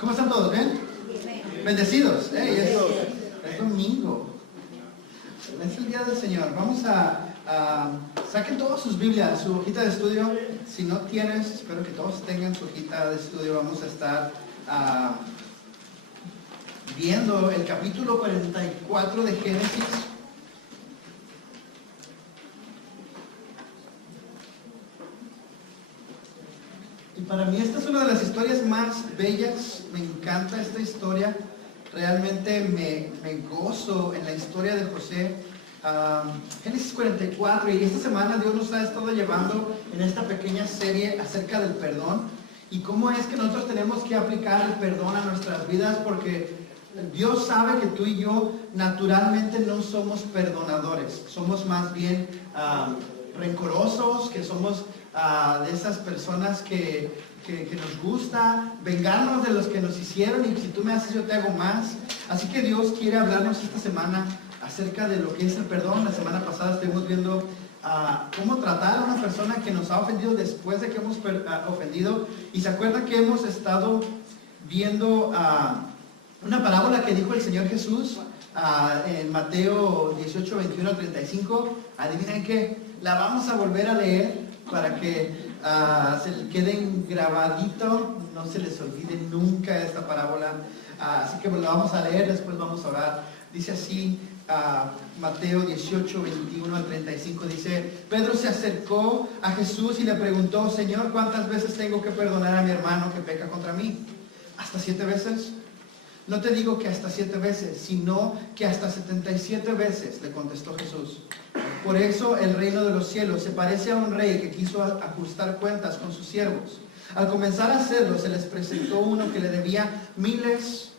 ¿Cómo están todos? ¿Bien? Bendecidos. Es domingo. Es el día del Señor. Vamos saquen todas sus Biblias, su hojita de estudio. Si no tienes, espero que todos tengan su hojita de estudio. Vamos a estar viendo el capítulo 44 de Génesis. Y para mí esta es una de las historias más bellas. Me encanta esta historia. Realmente me gozo en la historia de José. Génesis 44, y esta semana Dios nos ha estado llevando en esta pequeña serie acerca del perdón y cómo es que nosotros tenemos que aplicar el perdón a nuestras vidas, porque Dios sabe que tú y yo naturalmente no somos perdonadores, somos más bien rencorosos, que somos de esas personas que nos gusta vengarnos de los que nos hicieron, y si tú me haces yo te hago más. Así que Dios quiere hablarnos esta semana acerca de lo que es el perdón. La semana pasada estuvimos viendo cómo tratar a una persona que nos ha ofendido después de que hemos ofendido, y se acuerdan que hemos estado viendo una parábola que dijo el Señor Jesús en Mateo 18, 21 al 35. Adivinen qué, la vamos a volver a leer para que se queden grabadito, no se les olvide nunca esta parábola. Así que la vamos a leer, después vamos a orar. Dice así, Mateo 18, 21 al 35, dice: Pedro se acercó a Jesús y le preguntó: Señor, ¿cuántas veces tengo que perdonar a mi hermano que peca contra mí? ¿Hasta 7 veces? No te digo que hasta 7 veces, sino que hasta 77 veces, le contestó Jesús. Por eso el reino de los cielos se parece a un rey que quiso ajustar cuentas con sus siervos. Al comenzar a hacerlo, se les presentó uno que le debía miles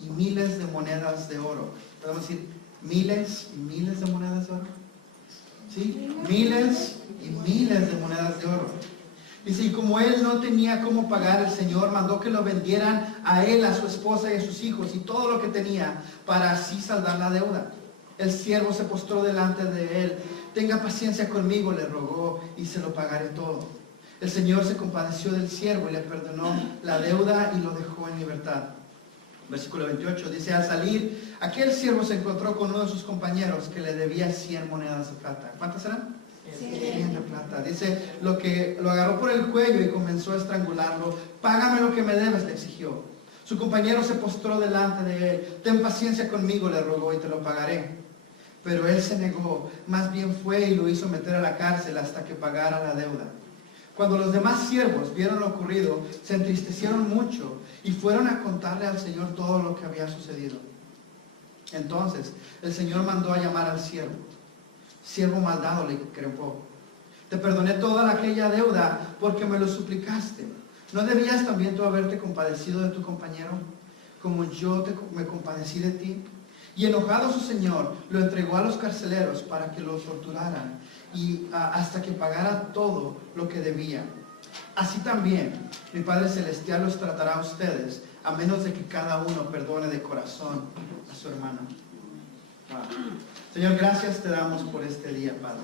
y miles de monedas de oro. ¿Podemos decir miles y miles de monedas de oro? ¿Sí? Miles y miles de monedas de oro. Dice, y como él no tenía cómo pagar, el Señor mandó que lo vendieran a él, a su esposa y a sus hijos y todo lo que tenía, para así saldar la deuda. El siervo se postró delante de él. Tenga paciencia conmigo, le rogó, y se lo pagaré todo. El Señor se compadeció del siervo y le perdonó la deuda y lo dejó en libertad. Versículo 28 dice: al salir, aquel siervo se encontró con uno de sus compañeros que le debía 100 monedas de plata. ¿Cuántas eran? 100 de plata. Dice, lo agarró por el cuello y comenzó a estrangularlo. Págame lo que me debes, le exigió. Su compañero se postró delante de él. Ten paciencia conmigo, le rogó, y te lo pagaré. Pero él se negó, más bien fue y lo hizo meter a la cárcel hasta que pagara la deuda. Cuando los demás siervos vieron lo ocurrido, se entristecieron mucho y fueron a contarle al Señor todo lo que había sucedido. Entonces el Señor mandó a llamar al siervo. Siervo malvado, le increpó: te perdoné toda aquella deuda porque me lo suplicaste. ¿No debías también tú haberte compadecido de tu compañero, como yo me compadecí de ti? Y enojado su señor, lo entregó a los carceleros para que lo torturaran hasta que pagara todo lo que debía. Así también mi Padre Celestial los tratará a ustedes, a menos de que cada uno perdone de corazón a su hermano. Señor, gracias te damos por este día, Padre.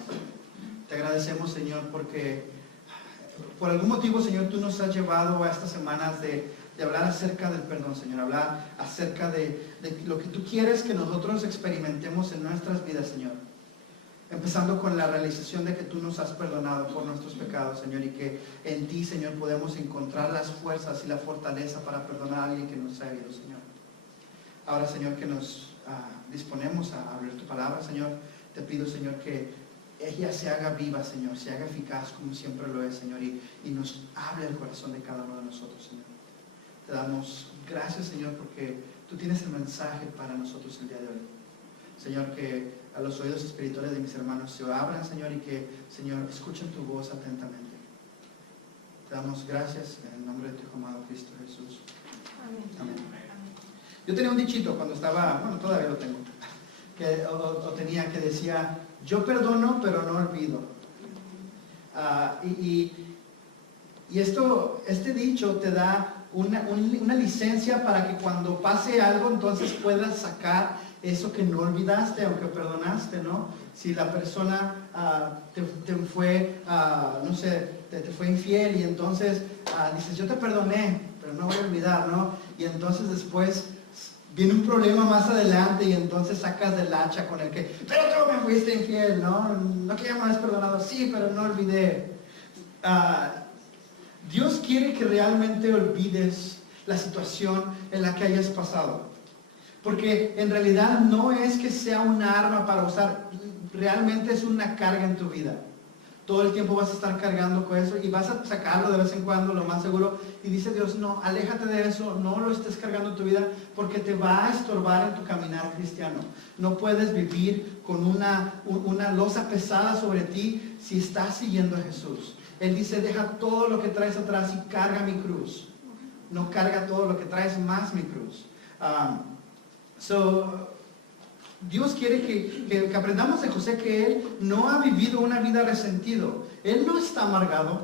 Te agradecemos, Señor, porque por algún motivo, Señor, tú nos has llevado a estas semanas de hablar acerca del perdón, Señor, hablar acerca de lo que tú quieres que nosotros experimentemos en nuestras vidas, Señor. Empezando con la realización de que tú nos has perdonado por nuestros pecados, Señor, y que en ti, Señor, podemos encontrar las fuerzas y la fortaleza para perdonar a alguien que nos ha herido, Señor. Ahora, Señor, que nos disponemos a abrir tu palabra, Señor, te pido, Señor, que ella se haga viva, Señor, se haga eficaz como siempre lo es, Señor, y nos hable el corazón de cada uno de nosotros, Señor. Te damos gracias, Señor, porque tú tienes el mensaje para nosotros el día de hoy. Señor, que a los oídos espirituales de mis hermanos se abran, Señor, y que, Señor, escuchen tu voz atentamente. Te damos gracias en el nombre de tu Hijo amado Cristo Jesús. Amén. Amén. Yo tenía un dichito cuando estaba, bueno, todavía lo tengo, tenía que decía: yo perdono, pero no olvido. Este dicho te da una licencia para que cuando pase algo, entonces puedas sacar eso que no olvidaste, aunque perdonaste, ¿no? Si la persona te fue, no sé, te fue infiel, y entonces dices: yo te perdoné, pero no voy a olvidar, ¿no? Y entonces después viene un problema más adelante y entonces sacas del hacha con el que, pero tú me fuiste infiel, ¿no? No que ya me has perdonado, sí, pero no olvidé. Dios quiere que realmente olvides la situación en la que hayas pasado. Porque en realidad no es que sea un arma para usar, realmente es una carga en tu vida. Todo el tiempo vas a estar cargando con eso y vas a sacarlo de vez en cuando, lo más seguro. Y dice Dios, no, aléjate de eso, no lo estés cargando en tu vida porque te va a estorbar en tu caminar cristiano. No puedes vivir con una losa pesada sobre ti si estás siguiendo a Jesús. Él dice, deja todo lo que traes atrás y carga mi cruz. No carga todo lo que traes, más mi cruz. Dios quiere que aprendamos de José que él no ha vivido una vida resentido. Él no está amargado.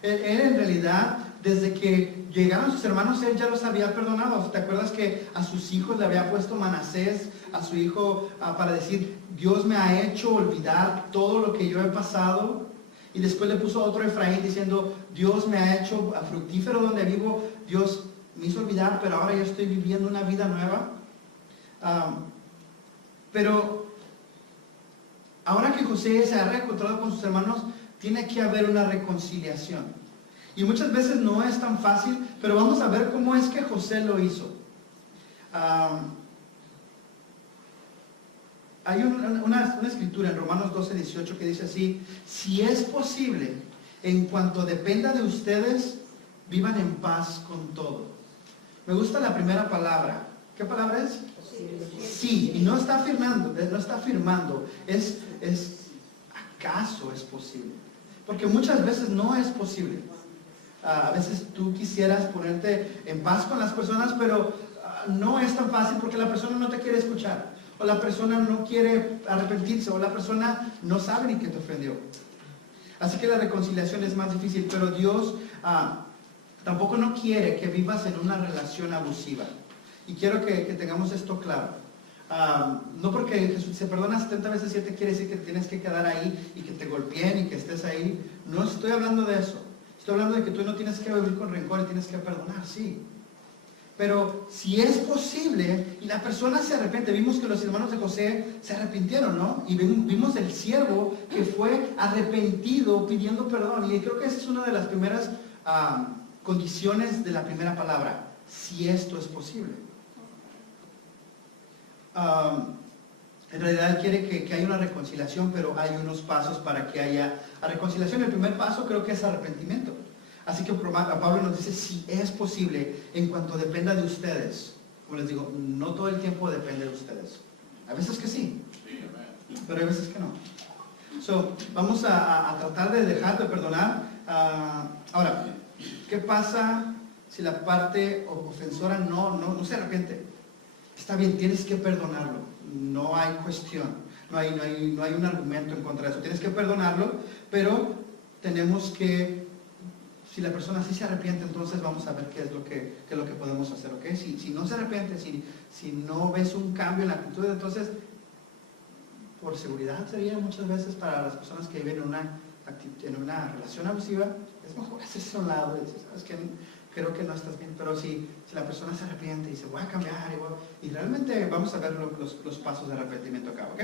Él en realidad, desde que llegaron sus hermanos, él ya los había perdonado. ¿Te acuerdas que a sus hijos le había puesto Manasés, a su hijo, para decir, Dios me ha hecho olvidar todo lo que yo he pasado? Y después le puso otro Efraín diciendo, Dios me ha hecho fructífero donde vivo. Dios me hizo olvidar, pero ahora yo estoy viviendo una vida nueva. Pero ahora que José se ha reencontrado con sus hermanos, tiene que haber una reconciliación. Y muchas veces no es tan fácil, pero vamos a ver cómo es que José lo hizo. Hay una escritura en Romanos 12:18 que dice así, si es posible, en cuanto dependa de ustedes, vivan en paz con todo. Me gusta la primera palabra. ¿Qué palabra es? Sí, y no está afirmando, es ¿acaso es posible? Porque muchas veces no es posible. A veces tú quisieras ponerte en paz con las personas, pero no es tan fácil porque la persona no te quiere escuchar, o la persona no quiere arrepentirse, o la persona no sabe ni que te ofendió. Así que la reconciliación es más difícil, pero Dios tampoco no quiere que vivas en una relación abusiva. Y quiero que tengamos esto claro. No porque Jesús se perdona 70 veces 7 quiere decir que tienes que quedar ahí y que te golpeen y que estés ahí. No estoy hablando de eso. Estoy hablando de que tú no tienes que vivir con rencor y tienes que perdonar, sí. Pero si es posible y la persona se arrepiente, vimos que los hermanos de José se arrepintieron, ¿no? Y vimos el siervo que fue arrepentido pidiendo perdón. Y creo que esa es una de las primeras condiciones de la primera palabra. Si esto es posible. En realidad Él quiere que haya una reconciliación, pero hay unos pasos para que haya reconciliación. El primer paso creo que es arrepentimiento. Así que Pablo nos dice, si es posible, en cuanto dependa de ustedes. Como les digo, no todo el tiempo depende de ustedes. Hay veces que sí, pero hay veces que no. Vamos a tratar de dejar de perdonar. Ahora, ¿qué pasa si la parte ofensora no se arrepiente? Está bien, tienes que perdonarlo, no hay cuestión, no hay un argumento en contra de eso, tienes que perdonarlo, pero tenemos que, si la persona sí se arrepiente, entonces vamos a ver qué es lo que podemos hacer, ¿ok? Si no se arrepiente, si no ves un cambio en la actitud, entonces, por seguridad sería muchas veces para las personas que viven en una relación abusiva, es mejor hacerse a un lado y decir, ¿sabes qué? Creo que no estás bien, pero si la persona se arrepiente y dice, voy a cambiar, y realmente vamos a ver los pasos de arrepentimiento acá, ¿ok?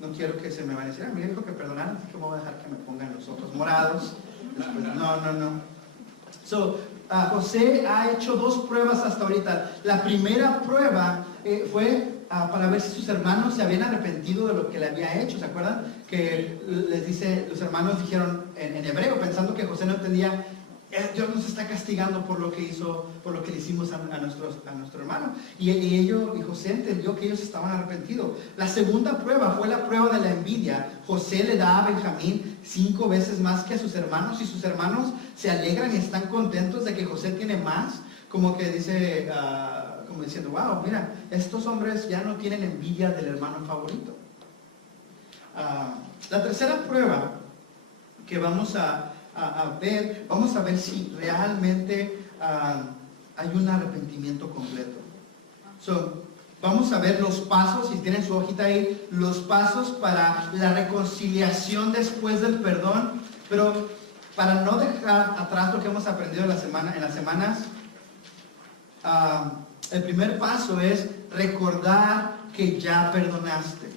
No quiero que se me van a decir, me dijo que perdonar, así que voy a dejar que me pongan los ojos morados. Después, no. José ha hecho 2 pruebas hasta ahorita. La primera prueba fue para ver si sus hermanos se habían arrepentido de lo que le había hecho, ¿se acuerdan? Que les dice, los hermanos dijeron en hebreo, pensando que José no entendía, Dios nos está castigando por lo que hizo, por lo que le hicimos a nuestro hermano. Y José entendió que ellos estaban arrepentidos. La segunda prueba fue la prueba de la envidia. José le da a Benjamín 5 veces más que a sus hermanos, y sus hermanos se alegran y están contentos de que José tiene más. Como que dice, como diciendo, wow, mira, estos hombres ya no tienen envidia del hermano favorito. La tercera prueba que vamos a ver si realmente hay un arrepentimiento completo. Vamos a ver los pasos, si tienen su hojita ahí, los pasos para la reconciliación después del perdón, pero para no dejar atrás lo que hemos aprendido en las semanas el primer paso es recordar que ya perdonaste.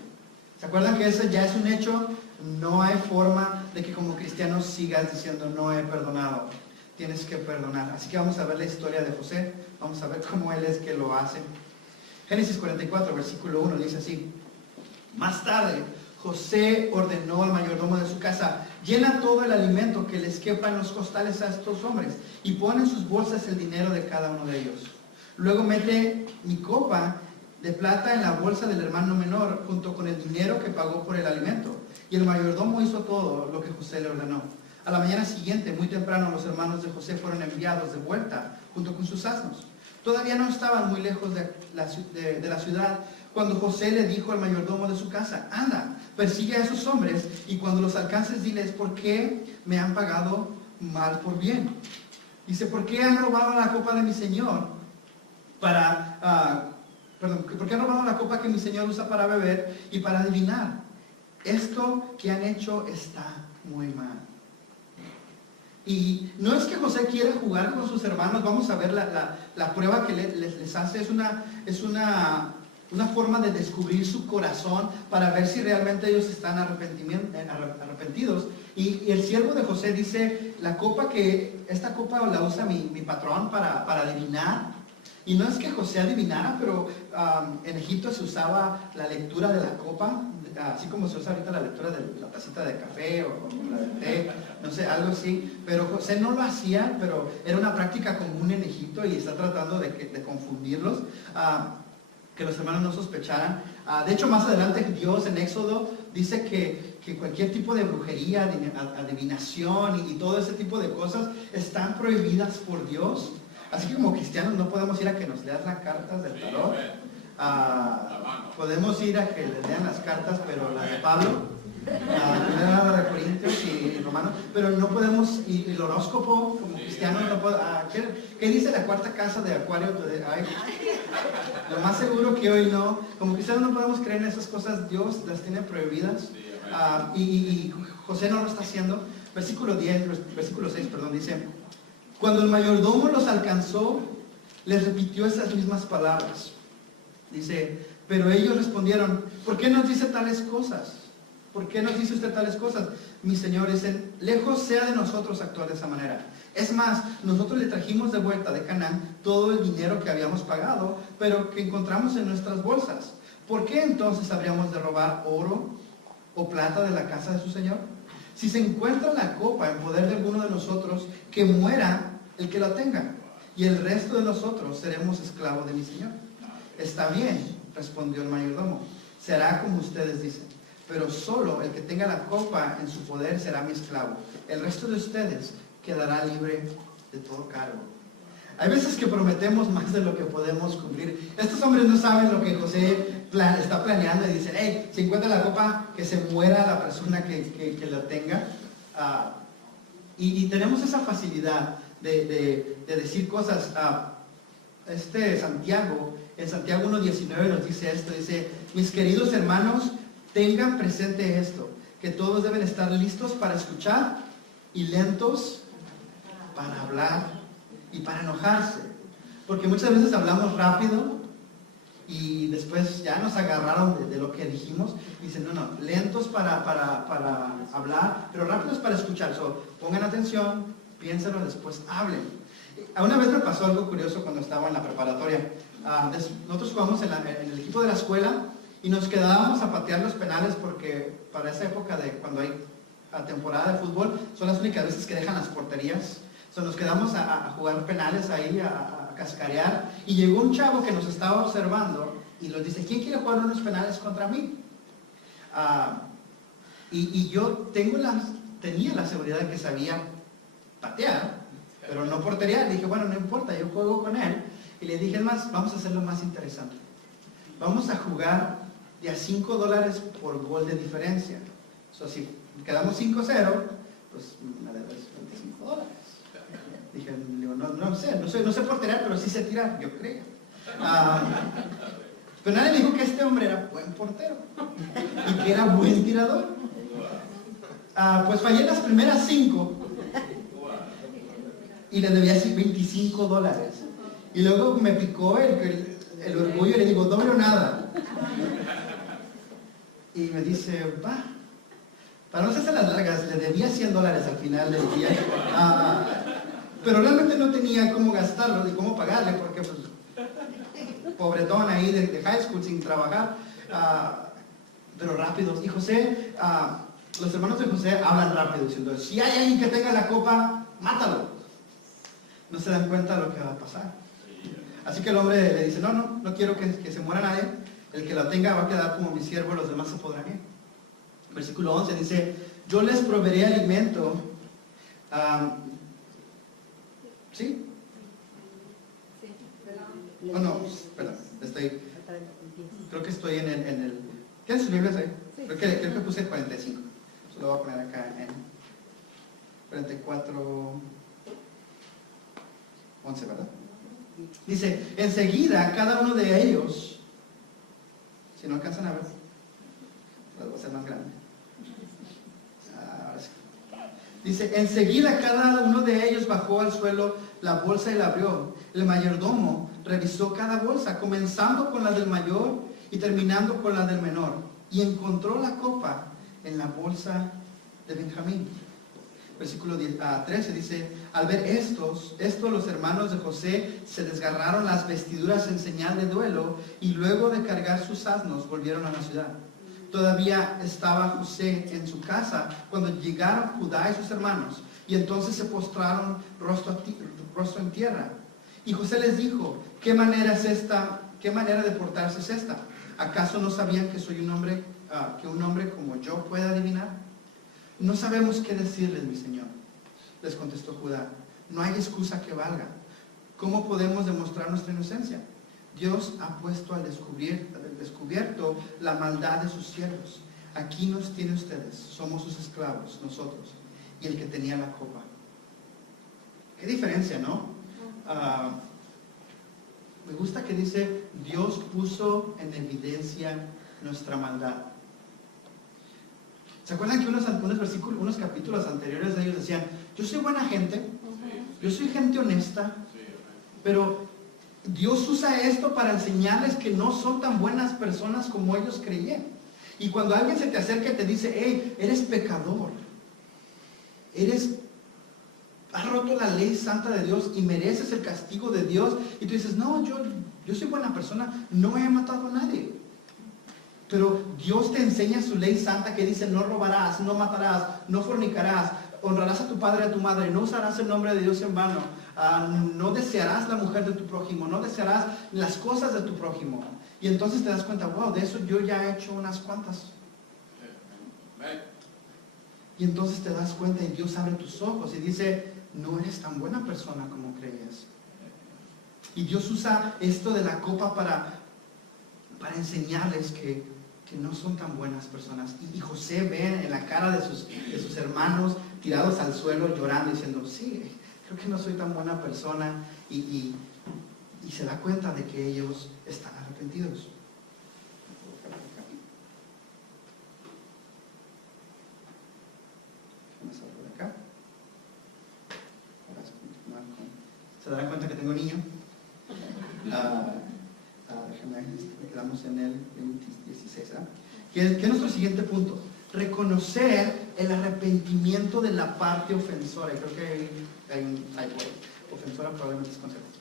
¿Se acuerdan que ese ya es un hecho? No hay forma de que como cristiano sigas diciendo no he perdonado. Tienes que perdonar. Así que vamos a ver la historia de José. Vamos a ver cómo él es que lo hace. Génesis 44, versículo 1 dice así: más tarde, José ordenó al mayordomo de su casa: llena todo el alimento que les quepa en los costales a estos hombres y pon en sus bolsas el dinero de cada uno de ellos. Luego mete mi copa de plata en la bolsa del hermano menor junto con el dinero que pagó por el alimento. Y el mayordomo hizo todo lo que José le ordenó. A la mañana siguiente, muy temprano, los hermanos de José fueron enviados de vuelta junto con sus asnos. Todavía no estaban muy lejos de la ciudad cuando José le dijo al mayordomo de su casa: anda, persigue a esos hombres y cuando los alcances diles: ¿por qué me han pagado mal por bien? Dice: ¿por qué han robado la copa de mi señor ¿por qué han robado la copa que mi señor usa para beber y para adivinar? Esto que han hecho está muy mal. Y no es que José quiera jugar con sus hermanos. Vamos a ver la prueba que les hace. Es una forma de descubrir su corazón para ver si realmente ellos están arrepentidos. Y el siervo de José dice: esta copa la usa mi patrón para adivinar. Y no es que José adivinara, pero en Egipto se usaba la lectura de la copa, así como se usa ahorita la lectura de la tacita de café o la de té, no sé, algo así. Pero José no lo hacía, pero era una práctica común en Egipto y está tratando de confundirlos, que los hermanos no sospecharan. De hecho, más adelante Dios en Éxodo dice que cualquier tipo de brujería, adivinación y todo ese tipo de cosas están prohibidas por Dios. Así que como cristianos no podemos ir a que nos leas las cartas del tarot. Podemos ir a que les lean las cartas, pero las de Pablo, la de Corintios y Romanos, pero no podemos, y el horóscopo como cristianos no podemos. ¿Qué dice la cuarta casa de Acuario? Lo más seguro que hoy no. Como cristianos no podemos creer en esas cosas. Dios las tiene prohibidas. Y José no lo está haciendo. Versículo 6, dice: cuando el mayordomo los alcanzó, les repitió esas mismas palabras. Dice: pero ellos respondieron: ¿por qué nos dice tales cosas? ¿Por qué nos dice usted tales cosas? Mi señor, dicen: lejos sea de nosotros actuar de esa manera. Es más, nosotros le trajimos de vuelta de Canaán todo el dinero que habíamos pagado, pero que encontramos en nuestras bolsas. ¿Por qué entonces habríamos de robar oro o plata de la casa de su señor? Si se encuentra la copa en poder de alguno de nosotros, que muera el que la tenga, y el resto de nosotros seremos esclavos de mi señor. Está bien, respondió el mayordomo, será como ustedes dicen, pero solo el que tenga la copa en su poder será mi esclavo. El resto de ustedes quedará libre de todo cargo. Hay veces que prometemos más de lo que podemos cumplir. Estos hombres no saben lo que José está planeando y dicen: hey, si encuentra la copa, que se muera la persona que la tenga. Y tenemos esa facilidad de decir cosas. Santiago, en Santiago 1:19 nos dice esto: dice: mis queridos hermanos, tengan presente esto, que todos deben estar listos para escuchar y lentos para hablar y para enojarse, porque muchas veces hablamos rápido y después ya nos agarraron de lo que dijimos. Dicen: no, lentos para hablar, pero rápidos para escuchar. Pongan atención, piénsenlo, después hablen. Una vez me pasó algo curioso cuando estaba en la preparatoria. Nosotros jugamos en el equipo de la escuela y nos quedábamos a patear los penales, porque para esa época de cuando hay temporada de fútbol son las únicas veces que dejan las porterías. Nos quedamos a jugar penales ahí, a cascarear, y llegó un chavo que nos estaba observando y nos dice: ¿quién quiere jugar unos penales contra mí? Y yo tenía la seguridad de que sabía patear, pero no porterear. Dije: bueno, no importa, yo juego con él. Y le dije: es más, vamos a hacerlo más interesante. Vamos a jugar de a $5 por gol de diferencia. Si quedamos 5-0, pues me debes $25. Dije: no sé porterear, pero sí sé tirar, yo creo. Pero nadie dijo que este hombre era buen portero y que era buen tirador. Pues fallé las primeras 5 y le debía $25. Y luego me picó el orgullo y le digo, doble o nada. Y me dice, va. Para no hacerse las largas, le debía $100 al final del día. Pero realmente no tenía cómo gastarlo ni cómo pagarle, porque pues, pobretón ahí de high school sin trabajar. Pero rápidos. Y José, los hermanos de José hablan rápido, diciendo, si hay alguien que tenga la copa, mátalo. No se dan cuenta de lo que va a pasar. Así que el hombre le dice, no quiero que se muera nadie. El que la tenga va a quedar como mi siervo, los demás se podrán ir. Versículo 11 dice, yo les proveeré alimento. ¿Sí? Oh, no, perdón, creo que estoy en el ¿tienes sus Biblias ahí? Creo que puse 45. Lo voy a poner acá en 44, 11, ¿verdad? Dice, enseguida cada uno de ellos, si no alcanzan a ver, las voy a hacer más grande. Ahora sí. Dice, enseguida cada uno de ellos bajó al suelo la bolsa y la abrió. El mayordomo revisó cada bolsa, comenzando con la del mayor y terminando con la del menor, y encontró la copa en la bolsa de Benjamín. Versículo 13 dice, al ver estos los hermanos de José se desgarraron las vestiduras en señal de duelo, y luego de cargar sus asnos volvieron a la ciudad. Todavía estaba José en su casa cuando llegaron Judá y sus hermanos, y entonces se postraron rostro en tierra. Y José les dijo, ¿qué manera es esta? ¿Qué manera de portarse es esta? ¿Acaso no sabían que soy un hombre, que un hombre como yo puede adivinar? No sabemos qué decirles, mi señor. Les contestó Judá, no hay excusa que valga. ¿Cómo podemos demostrar nuestra inocencia? Dios ha puesto al descubierto la maldad de sus siervos. Aquí nos tiene ustedes, somos sus esclavos, nosotros, y el que tenía la copa. Qué diferencia, ¿no? Me gusta que dice, Dios puso en evidencia nuestra maldad. ¿Se acuerdan que unos capítulos anteriores de ellos decían, yo soy buena gente, yo soy gente honesta, pero Dios usa esto para enseñarles que no son tan buenas personas como ellos creían? Y cuando alguien se te acerca y te dice, hey, eres pecador, has roto la ley santa de Dios y mereces el castigo de Dios, y tú dices, no, yo soy buena persona, no he matado a nadie. Pero Dios te enseña su ley santa que dice, no robarás, no matarás, no fornicarás, honrarás a tu padre y a tu madre, no usarás el nombre de Dios en vano, no desearás la mujer de tu prójimo, no desearás las cosas de tu prójimo. Y entonces te das cuenta, wow, de eso yo ya he hecho unas cuantas. Y entonces te das cuenta y Dios abre tus ojos y dice, no eres tan buena persona como creías. Y Dios usa esto de la copa para enseñarles que no son tan buenas personas. Y José ve en la cara de sus hermanos tirados al suelo llorando, diciendo, sí, creo que no soy tan buena persona, y se da cuenta de que ellos están arrepentidos. ¿Se darán cuenta que tengo niño? Quedamos en el 16, ¿eh? ¿Qué es nuestro siguiente punto? Reconocer el arrepentimiento de la parte ofensora. Y creo que hay un typo. Ofensora probablemente es concepto.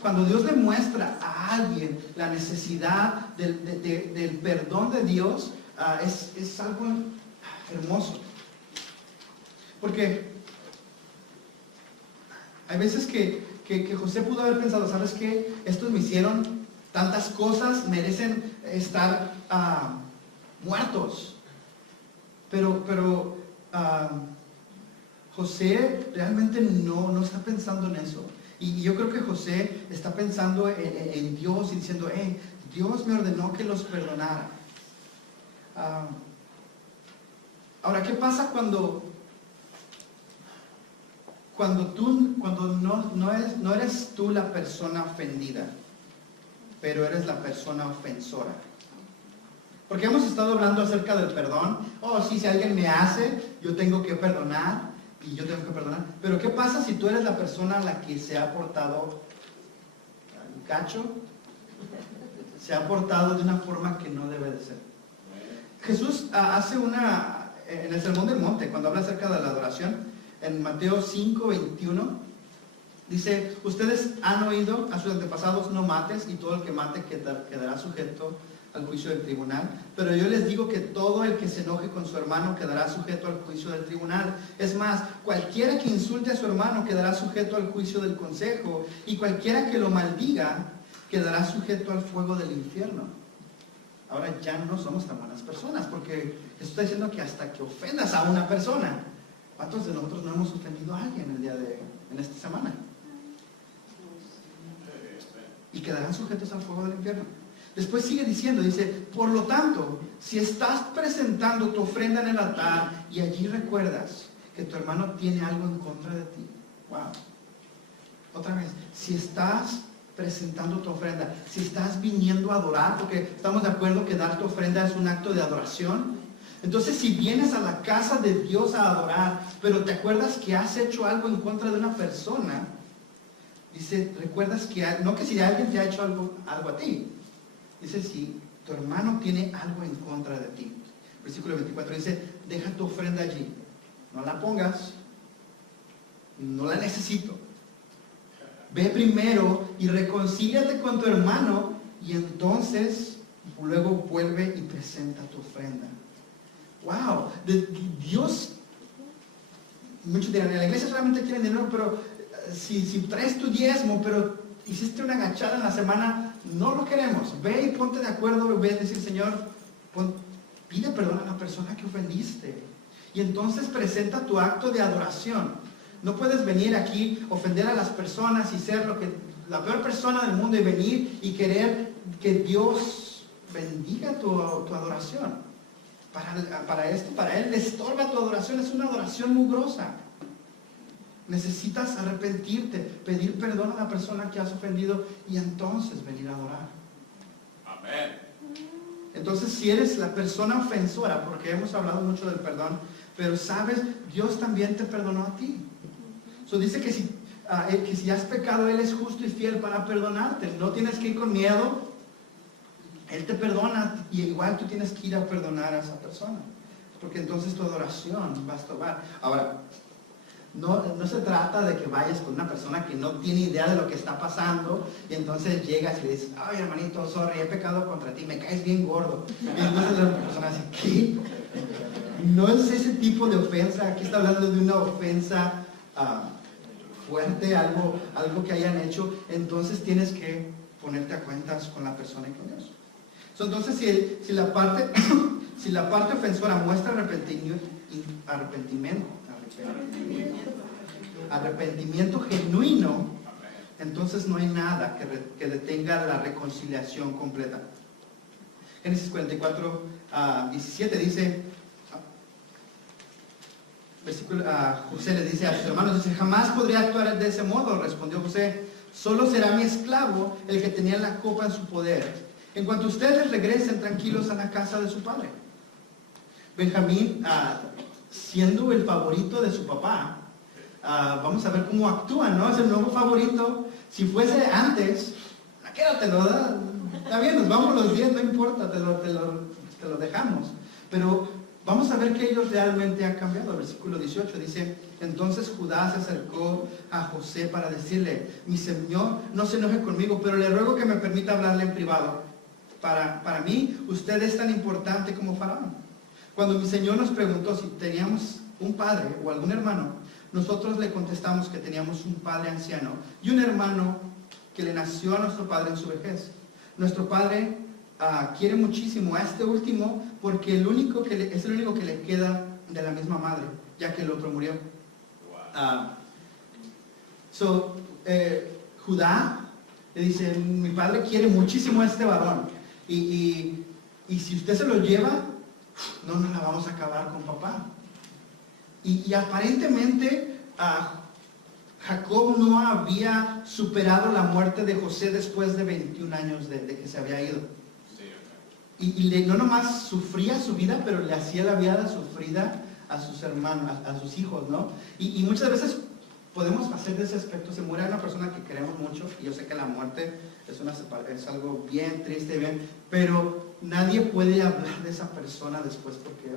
Cuando Dios le muestra a alguien la necesidad del perdón de Dios, es algo hermoso. Porque hay veces que José pudo haber pensado, ¿sabes qué? Estos me hicieron tantas cosas, merecen estar muertos. Pero José realmente no está pensando en eso. Y yo creo que José está pensando en Dios y diciendo, Dios me ordenó que los perdonara. Ahora, ¿qué pasa cuando no eres tú la persona ofendida, pero eres la persona ofensora? Porque hemos estado hablando acerca del perdón. Sí, si alguien me hace, yo tengo que perdonar. y yo tengo que perdonar. Pero ¿qué pasa si tú eres la persona a la que se ha portado gacho? Se ha portado de una forma que no debe de ser. Jesús hace en el Sermón del Monte, cuando habla acerca de la adoración, en Mateo 5:21, dice, ustedes han oído a sus antepasados, no mates, y todo el que mate quedará sujeto al juicio del tribunal. Pero yo les digo que todo el que se enoje con su hermano quedará sujeto al juicio del tribunal. Es más, cualquiera que insulte a su hermano quedará sujeto al juicio del consejo, y cualquiera que lo maldiga quedará sujeto al fuego del infierno. Ahora ya no somos tan buenas personas, porque Jesús está diciendo que hasta que ofendas a una persona. ¿Cuántos de nosotros no hemos ofendido a alguien en esta semana? Y quedarán sujetos al fuego del infierno. Después sigue diciendo, dice, por lo tanto, si estás presentando tu ofrenda en el altar y allí recuerdas que tu hermano tiene algo en contra de ti. Wow. Otra vez, si estás presentando tu ofrenda, si estás viniendo a adorar, porque estamos de acuerdo que dar tu ofrenda es un acto de adoración. Entonces, si vienes a la casa de Dios a adorar, pero te acuerdas que has hecho algo en contra de una persona, dice, recuerdas que, no que si alguien te ha hecho algo a ti, dice, si tu hermano tiene algo en contra de ti. Versículo 24 dice, deja tu ofrenda allí, no la pongas, no la necesito. Ve primero y reconcíliate con tu hermano, y entonces luego vuelve y presenta tu ofrenda. Wow, Dios, muchos dirán, en la iglesia solamente quieren dinero, pero si traes tu diezmo, pero hiciste una agachada en la semana, no lo queremos. Ve y ponte de acuerdo, ve y decir, Señor, pide perdón a la persona que ofendiste. Y entonces presenta tu acto de adoración. No puedes venir aquí, ofender a las personas y ser la peor persona del mundo y venir y querer que Dios bendiga tu adoración. Para Él le estorba tu adoración, es una adoración mugrosa. Necesitas arrepentirte, pedir perdón a la persona que has ofendido y entonces venir a adorar. Amén. Entonces, si eres la persona ofensora, porque hemos hablado mucho del perdón, pero sabes, Dios también te perdonó a ti. Dice que si has pecado, Él es justo y fiel para perdonarte. No tienes que ir con miedo. Él te perdona y igual tú tienes que ir a perdonar a esa persona. Porque entonces tu adoración va a estorbar. Ahora, no se trata de que vayas con una persona que no tiene idea de lo que está pasando y entonces llegas y le dices, ay hermanito, sorry, he pecado contra ti, me caes bien gordo. Y entonces la persona dice, ¿qué? No es ese tipo de ofensa. Aquí está hablando de una ofensa fuerte, algo que hayan hecho. Entonces tienes que ponerte a cuentas con la persona y con Dios. Entonces si la parte ofensora muestra arrepentimiento genuino, entonces no hay nada que detenga la reconciliación completa. Génesis 44, 17 dice, José le dice a sus hermanos, dice, jamás podría actuar de ese modo, respondió José, solo será mi esclavo el que tenía la copa en su poder, en cuanto ustedes regresen tranquilos a la casa de su padre. Benjamín, siendo el favorito de su papá, vamos a ver cómo actúa, ¿no? Es el nuevo favorito. Si fuese antes, quédatelo, está bien, nos vamos los 10, no importa, te lo dejamos. Pero vamos a ver que ellos realmente han cambiado. El versículo 18 dice, entonces Judá se acercó a José para decirle, mi señor, no se enoje conmigo, pero le ruego que me permita hablarle en privado. Para mí, usted es tan importante como Faraón. Cuando mi señor nos preguntó si teníamos un padre o algún hermano, nosotros le contestamos que teníamos un padre anciano y un hermano que le nació a nuestro padre en su vejez. Nuestro padre quiere muchísimo a este último porque es el único que le queda de la misma madre, ya que el otro murió. Judá le dice, mi padre quiere muchísimo a este varón y si usted se lo lleva, no nos la vamos a acabar con papá. Y aparentemente Jacob no había superado la muerte de José después de 21 años de que se había ido. Y no nomás sufría su vida, pero le hacía la vida sufrida a sus hermanos, a sus hijos, ¿no? Y muchas veces podemos hacer de ese aspecto, se muere una persona que queremos mucho, y yo sé que la muerte es algo bien triste, bien, pero nadie puede hablar de esa persona después porque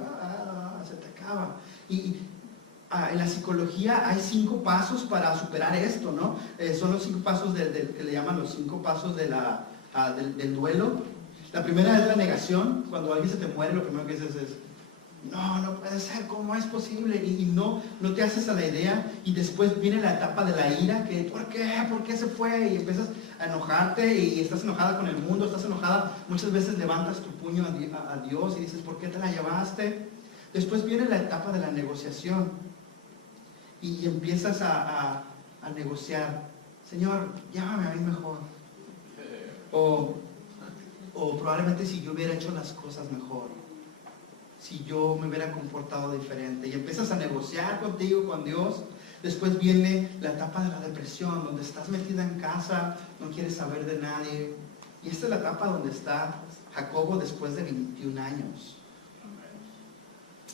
se te acaba. En la psicología hay 5 pasos para superar esto, ¿no? Son los 5 pasos que le llaman los 5 pasos del duelo. La primera es la negación. Cuando alguien se te muere, lo primero que dices es, no puede ser, ¿cómo es posible? Y no te haces a la idea, y después viene la etapa de la ira, que ¿por qué? ¿Por qué se fue? Y empiezas a enojarte, y estás enojada con el mundo, estás enojada, muchas veces levantas tu puño a Dios y dices, ¿por qué te la llevaste? Después viene la etapa de la negociación, y empiezas a negociar, Señor, llámame a mí mejor, o probablemente si yo hubiera hecho las cosas mejor, si yo me hubiera comportado diferente, y empiezas a negociar contigo, con Dios. Después viene la etapa de la depresión, donde estás metida en casa, no quieres saber de nadie, y esta es la etapa donde está Jacobo después de 21 años.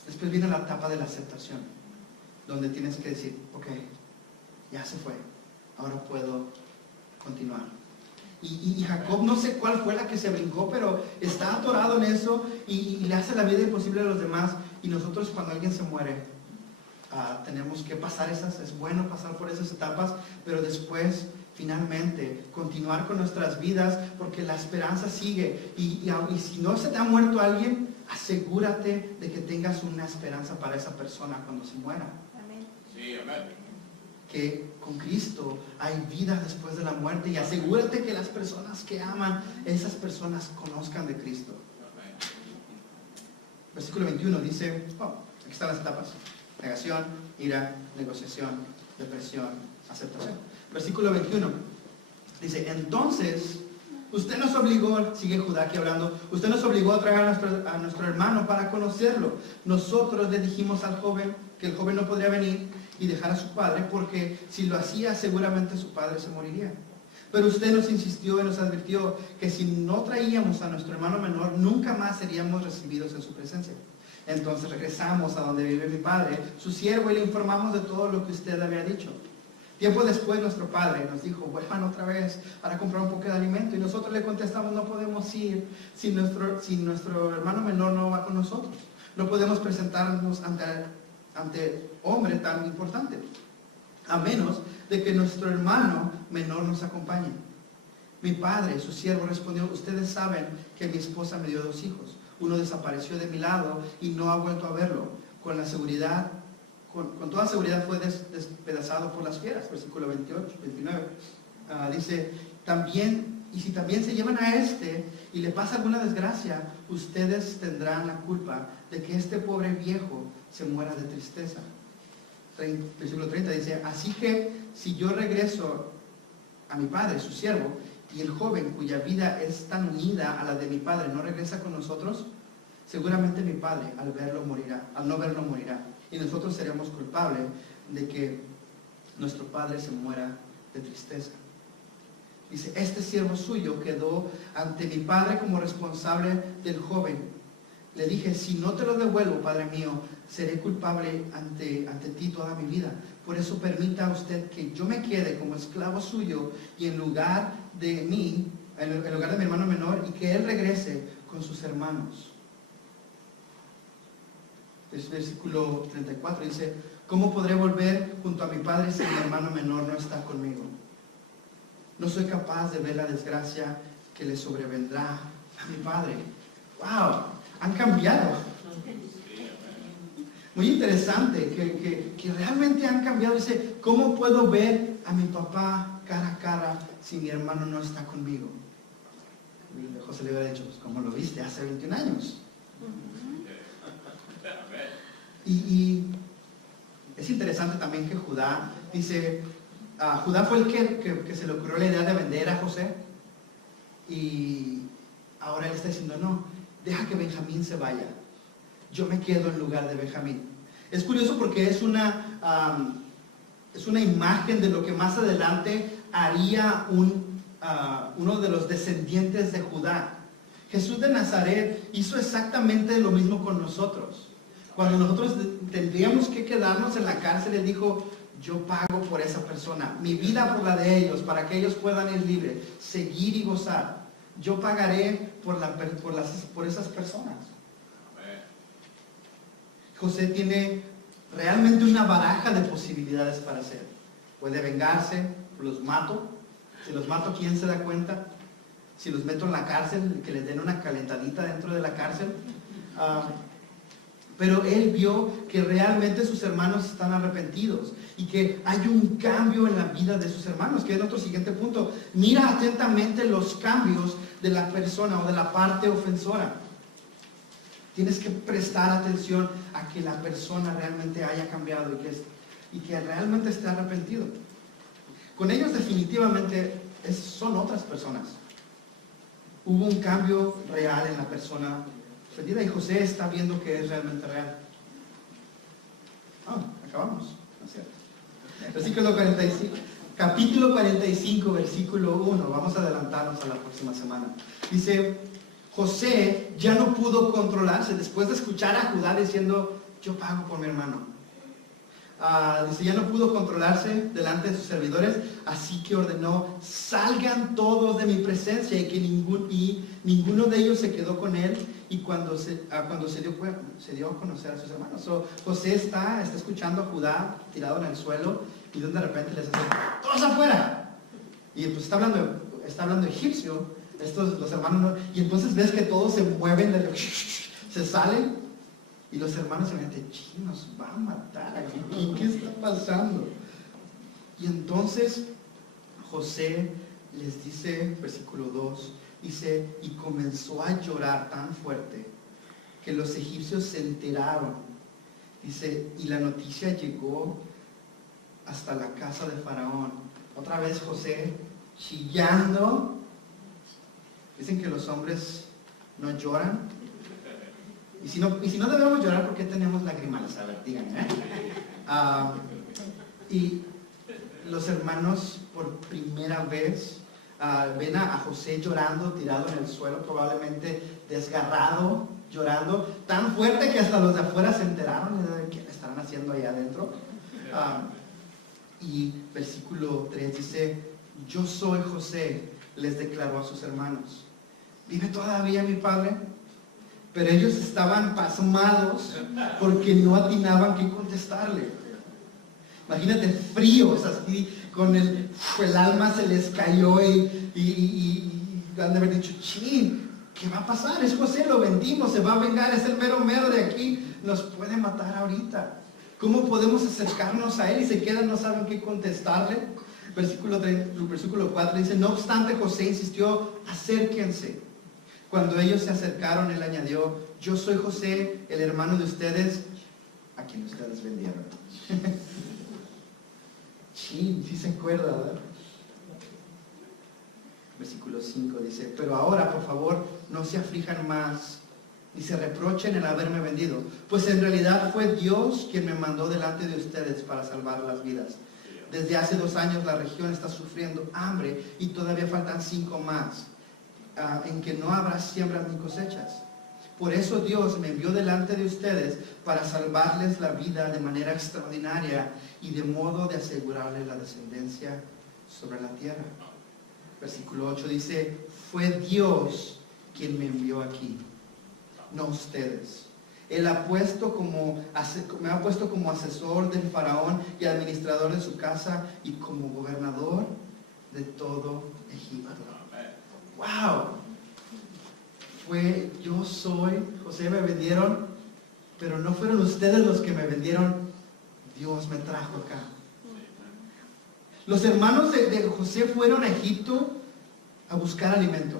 Después viene la etapa de la aceptación, donde tienes que decir, ok, ya se fue, ahora puedo continuar. Y Jacob, no sé cuál fue la que se brincó, pero está atorado en eso, y le hace la vida imposible a los demás. Y nosotros, cuando alguien se muere, tenemos que pasar es bueno pasar por esas etapas, pero después finalmente continuar con nuestras vidas, porque la esperanza sigue. Y si no se te ha muerto alguien, asegúrate de que tengas una esperanza para esa persona cuando se muera. Amén. Sí, amén. Que con Cristo hay vida después de la muerte, y asegúrate que las personas que aman, esas personas conozcan de Cristo. Versículo 21 dice, aquí están las etapas: negación, ira, negociación, depresión, aceptación. Versículo 21 dice, entonces usted nos obligó, sigue Judá aquí hablando, usted nos obligó a traer a nuestro hermano para conocerlo. Nosotros le dijimos al joven que el joven no podría venir y dejar a su padre, porque si lo hacía seguramente su padre se moriría. Pero usted nos insistió y nos advirtió que si no traíamos a nuestro hermano menor, nunca más seríamos recibidos en su presencia. Entonces regresamos a donde vive mi padre, su siervo, y le informamos de todo lo que usted había dicho. Tiempo después nuestro padre nos dijo, vuelvan otra vez para comprar un poco de alimento, y nosotros le contestamos, no podemos ir si nuestro hermano menor no va con nosotros. No podemos presentarnos ante hombre tan importante, a menos de que nuestro hermano menor nos acompañe. Mi padre, su siervo, respondió, ustedes saben que mi esposa me dio 2 hijos. Uno desapareció de mi lado y no ha vuelto a verlo. Con toda seguridad fue despedazado por las fieras. Versículo 29. Dice, si también se llevan a este y le pasa alguna desgracia, ustedes tendrán la culpa de que este pobre viejo se muera de tristeza. Versículo 30 dice, así que si yo regreso a mi padre, su siervo, y el joven cuya vida es tan unida a la de mi padre no regresa con nosotros, seguramente mi padre al no verlo morirá, y nosotros seremos culpables de que nuestro padre se muera de tristeza. Dice, este siervo suyo quedó ante mi padre como responsable del joven. Le dije, si no te lo devuelvo, padre mío, seré culpable ante ti toda mi vida. Por eso permita usted que yo me quede como esclavo suyo, y en lugar de mi hermano menor, y que él regrese con sus hermanos. Versículo 34 dice, ¿cómo podré volver junto a mi padre si mi hermano menor no está conmigo? No soy capaz de ver la desgracia que le sobrevendrá a mi padre. ¡Wow! Han cambiado. Muy interesante que realmente han cambiado. Dice, ¿cómo puedo ver a mi papá cara a cara si mi hermano no está conmigo? Y José le hubiera dicho, pues ¿cómo lo viste hace 21 años? Y es interesante también que Judá dice, Judá fue el que se le ocurrió la idea de vender a José, y ahora él está diciendo, no, deja que Benjamín se vaya, yo me quedo en lugar de Benjamín. Es curioso porque es una imagen de lo que más adelante haría uno de los descendientes de Judá. Jesús de Nazaret hizo exactamente lo mismo con nosotros. Cuando nosotros tendríamos que quedarnos en la cárcel, Él dijo, yo pago por esa persona, mi vida por la de ellos, para que ellos puedan ir libres, seguir y gozar. Yo pagaré por esas personas. José tiene realmente una baraja de posibilidades para hacer. Puede vengarse, los mato. Si los mato, ¿quién se da cuenta? Si los meto en la cárcel, que les den una calentadita dentro de la cárcel. Pero él vio que realmente sus hermanos están arrepentidos y que hay un cambio en la vida de sus hermanos, que es nuestro siguiente punto. Mira atentamente los cambios de la persona o de la parte ofensora. Tienes que prestar atención a que la persona realmente haya cambiado y que realmente esté arrepentido. Con ellos definitivamente son otras personas. Hubo un cambio real en la persona ofendida y José está viendo que es realmente real. Acabamos, ¿no es cierto? Versículo 45, capítulo 45, versículo 1. Vamos a adelantarnos a la próxima semana. Dice, José ya no pudo controlarse después de escuchar a Judá diciendo, yo pago por mi hermano. Dice, ya no pudo controlarse delante de sus servidores, así que ordenó, salgan todos de mi presencia, y que ninguno de ellos se quedó con él, y cuando se dio a conocer a sus hermanos. José está escuchando a Judá tirado en el suelo, y de repente les hace, todos afuera. Y pues está hablando egipcio, los hermanos no, y entonces ves que todos se mueven, se salen. Y los hermanos se meten, nos va a matar aquí, ¿qué está pasando? Y entonces José les dice, versículo 2, dice, y comenzó a llorar tan fuerte que los egipcios se enteraron. Dice, y la noticia llegó hasta la casa de Faraón. Otra vez José chillando. Dicen que los hombres no lloran. Y si no debemos llorar, ¿por qué tenemos lagrimales? A ver, díganme, y los hermanos por primera vez ven a José llorando, tirado en el suelo, probablemente desgarrado, llorando, tan fuerte que hasta los de afuera se enteraron de qué le estarán haciendo ahí adentro. Y versículo 3 dice, yo soy José, les declaró a sus hermanos. ¿Vive todavía mi padre? Pero ellos estaban pasmados porque no atinaban qué contestarle. Imagínate, fríos, así, con el alma se les cayó y han de haber dicho, chin, ¿qué va a pasar? Es José, lo vendimos, se va a vengar, es el mero mero de aquí, nos puede matar ahorita. ¿Cómo podemos acercarnos a él? Y se quedan, no saben qué contestarle. Versículo 4 dice, no obstante José insistió, acérquense. Cuando ellos se acercaron, él añadió, yo soy José, el hermano de ustedes, a quien ustedes vendieron. Sí se acuerda, ¿verdad? Versículo 5 dice, pero ahora, por favor, no se aflijan más, ni se reprochen el haberme vendido, pues en realidad fue Dios quien me mandó delante de ustedes para salvar las vidas. Desde hace 2 años la región está sufriendo hambre y todavía faltan 5 más. En que no habrá siembras ni cosechas. Por eso Dios me envió delante de ustedes para salvarles la vida de manera extraordinaria y de modo de asegurarles la descendencia sobre la tierra. Versículo 8 dice, fue Dios quien me envió aquí, no ustedes. Él me ha puesto como asesor del faraón y administrador de su casa y como gobernador de todo Egipto. ¡Wow! Yo soy, José me vendieron, pero no fueron ustedes los que me vendieron, Dios me trajo acá. Los hermanos de José fueron a Egipto a buscar alimento,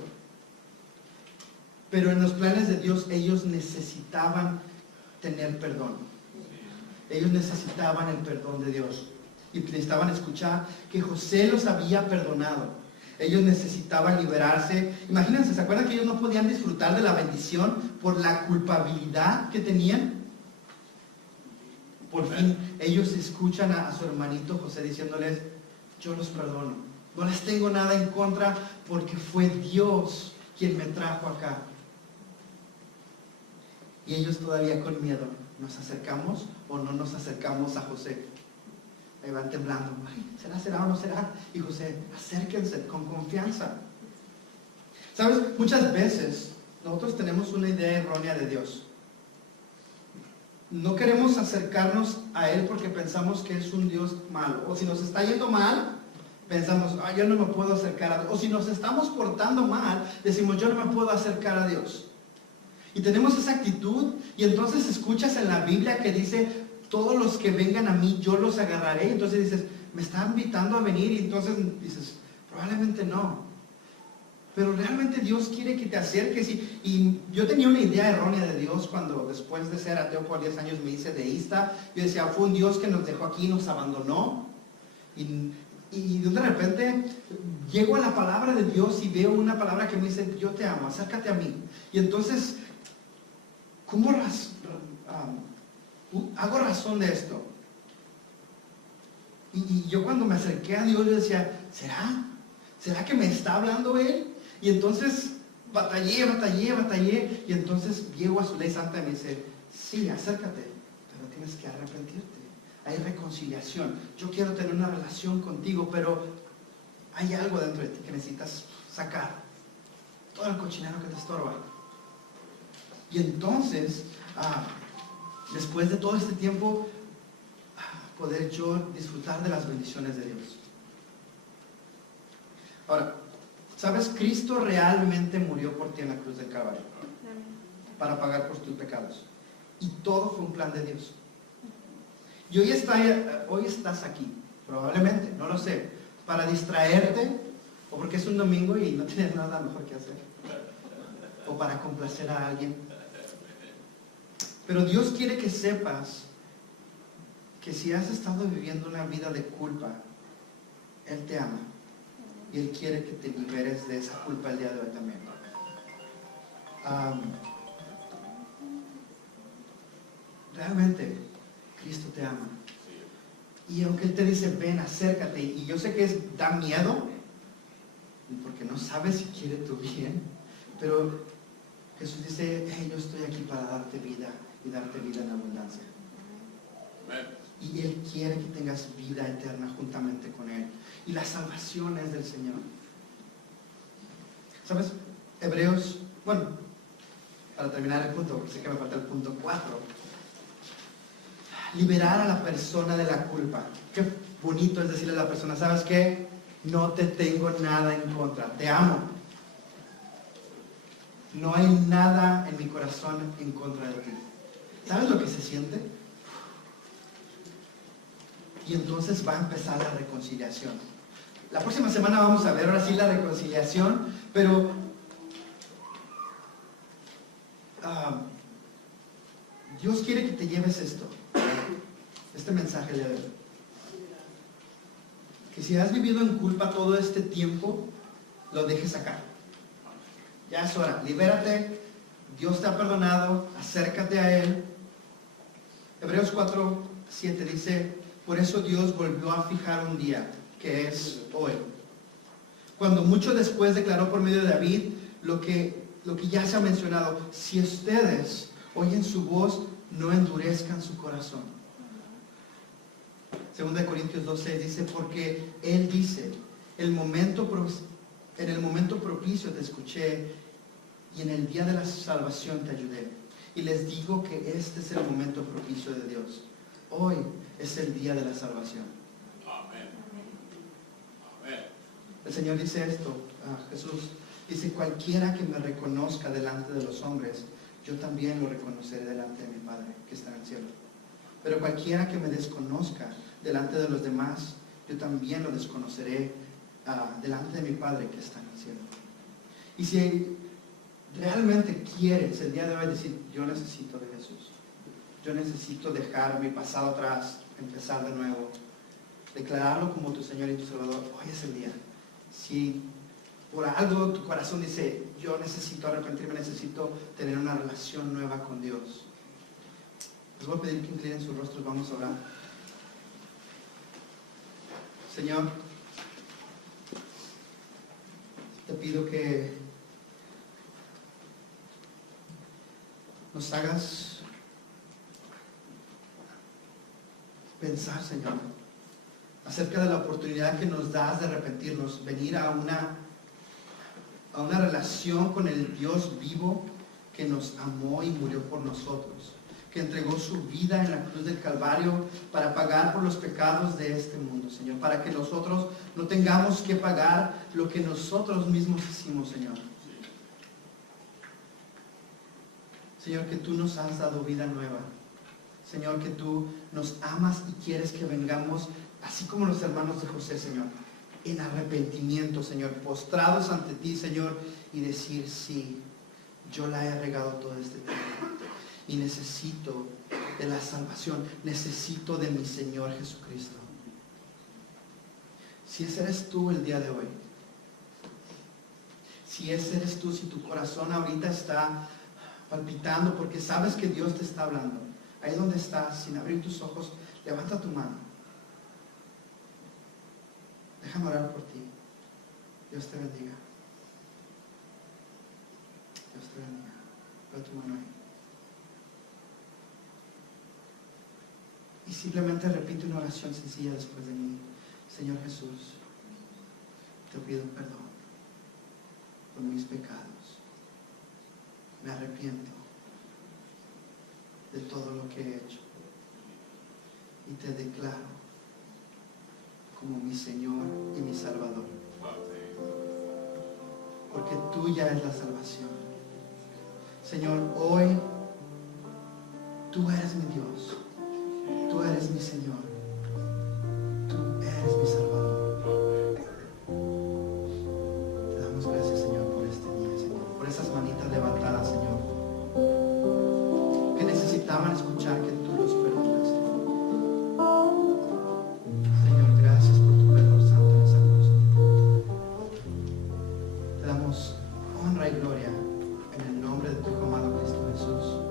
pero en los planes de Dios ellos necesitaban tener perdón. Ellos necesitaban el perdón de Dios y necesitaban escuchar que José los había perdonado. Ellos necesitaban liberarse. Imagínense, ¿se acuerdan que ellos no podían disfrutar de la bendición por la culpabilidad que tenían? Por fin, ellos escuchan a su hermanito José diciéndoles, yo los perdono. No les tengo nada en contra porque fue Dios quien me trajo acá. Y ellos todavía con miedo ¿Nos acercamos o no nos acercamos a José? Ahí van temblando. Ay, ¿será o no será? Y José, acérquense con confianza. ¿Sabes? Muchas veces nosotros tenemos una idea errónea de Dios. No queremos acercarnos a Él porque pensamos que es un Dios malo. O si nos está yendo mal, pensamos, yo no me puedo acercar a Dios. O si nos estamos portando mal, decimos, yo no me puedo acercar a Dios. Y tenemos esa actitud, y entonces escuchas en la Biblia que dice, todos los que vengan a mí, yo los agarraré. Entonces dices, me está invitando a venir, y entonces dices, probablemente no. Pero realmente Dios quiere que te acerques. Y yo tenía una idea errónea de Dios cuando después de ser ateo por 10 años me hice deísta. Yo decía, fue un Dios que nos dejó aquí, nos abandonó. Y de repente llego a la palabra de Dios y veo una palabra que me dice, yo te amo, acércate a mí. Y entonces, ¿cómo hago razón de esto? Y yo cuando me acerqué a Dios, yo decía, ¿será que me está hablando Él? Y entonces batallé, y entonces llego a su ley santa y me dice, sí, acércate, pero tienes que arrepentirte. Hay reconciliación. Yo quiero tener una relación contigo, pero hay algo dentro de ti que necesitas sacar. Todo el cochinero que te estorba. Y entonces, después de todo este tiempo, poder yo disfrutar de las bendiciones de Dios. Ahora, ¿sabes? Cristo realmente murió por ti en la cruz del Calvario para pagar por tus pecados. Y todo fue un plan de Dios. Y hoy estás aquí, probablemente, no lo sé, para distraerte, o porque es un domingo y no tienes nada mejor que hacer, o para complacer a alguien. Pero Dios quiere que sepas que si has estado viviendo una vida de culpa, Él te ama. Y Él quiere que te liberes de esa culpa el día de hoy también. Realmente, Cristo te ama. Y aunque Él te dice, ven, acércate, y yo sé que da miedo, porque no sabes si quiere tu bien, pero Jesús dice, hey, yo estoy aquí para darte vida, y darte vida en abundancia. Y Él quiere que tengas vida eterna juntamente con Él. Y la salvación es del Señor. ¿Sabes? Hebreos, para terminar el punto, porque sé que me falta el punto 4. Liberar a la persona de la culpa. Qué bonito es decirle a la persona, ¿sabes qué? No te tengo nada en contra, te amo. No hay nada en mi corazón en contra de ti. ¿Sabes lo que se siente? Y entonces va a empezar la reconciliación. La próxima semana vamos a ver ahora sí la reconciliación, pero Dios quiere que te lleves este mensaje de hoy. Que si has vivido en culpa todo este tiempo, lo dejes acá. Ya es hora, libérate, Dios te ha perdonado, acércate a Él. Hebreos 4:7 dice, por eso Dios volvió a fijar un día, que es hoy. Cuando mucho después declaró por medio de David lo que ya se ha mencionado, si ustedes oyen su voz, no endurezcan su corazón. 2 Corintios 2:6 dice, porque Él dice, en el momento propicio te escuché y en el día de la salvación te ayudé. Y les digo que este es el momento propicio de Dios. Hoy es el día de la salvación. Amén. Amén. El Señor dice esto, Jesús dice, cualquiera que me reconozca delante de los hombres, yo también lo reconoceré delante de mi Padre que está en el cielo. Pero cualquiera que me desconozca delante de los demás, yo también lo desconoceré delante de mi Padre que está en el cielo. Y si realmente quieres el día de hoy decir, yo necesito de Jesús, yo necesito dejar mi pasado atrás, empezar de nuevo, declararlo como tu Señor y tu Salvador, hoy es el día. Si por algo tu corazón dice, yo necesito arrepentirme, necesito tener una relación nueva con Dios, les voy a pedir que inclinen sus rostros, vamos a orar. Señor, te pido que nos hagas pensar, Señor, acerca de la oportunidad que nos das de arrepentirnos, venir a una relación con el Dios vivo que nos amó y murió por nosotros, que entregó su vida en la cruz del Calvario para pagar por los pecados de este mundo, Señor, para que nosotros no tengamos que pagar lo que nosotros mismos hicimos, Señor. Señor, que tú nos has dado vida nueva. Señor, que tú nos amas y quieres que vengamos, así como los hermanos de José, Señor, en arrepentimiento, Señor, postrados ante ti, Señor, y decir, sí, yo la he regado todo este tiempo y necesito de la salvación, necesito de mi Señor Jesucristo. Si ese eres tú el día de hoy, si ese eres tú, si tu corazón ahorita está palpitando porque sabes que Dios te está hablando, ahí donde estás, sin abrir tus ojos, levanta tu mano. Déjame orar por ti. Dios te bendiga. Dios te bendiga. Pon tu mano ahí. Y simplemente repite una oración sencilla después de mí. Señor Jesús, te pido perdón por mis pecados. Me arrepiento de todo lo que he hecho y te declaro como mi Señor y mi Salvador, porque tuya es la salvación. Señor, hoy tú eres mi Dios, tú eres mi Señor, tú eres mi Salvador. Te damos gracias, Señor, por este día, Señor, por esas manitas levantadas, Señor, que necesitaban escuchar que tú los perdonas. Señor, gracias por tu perdón santo en esa cruz. Te damos honra y gloria en el nombre de tu Hijo amado Cristo Jesús.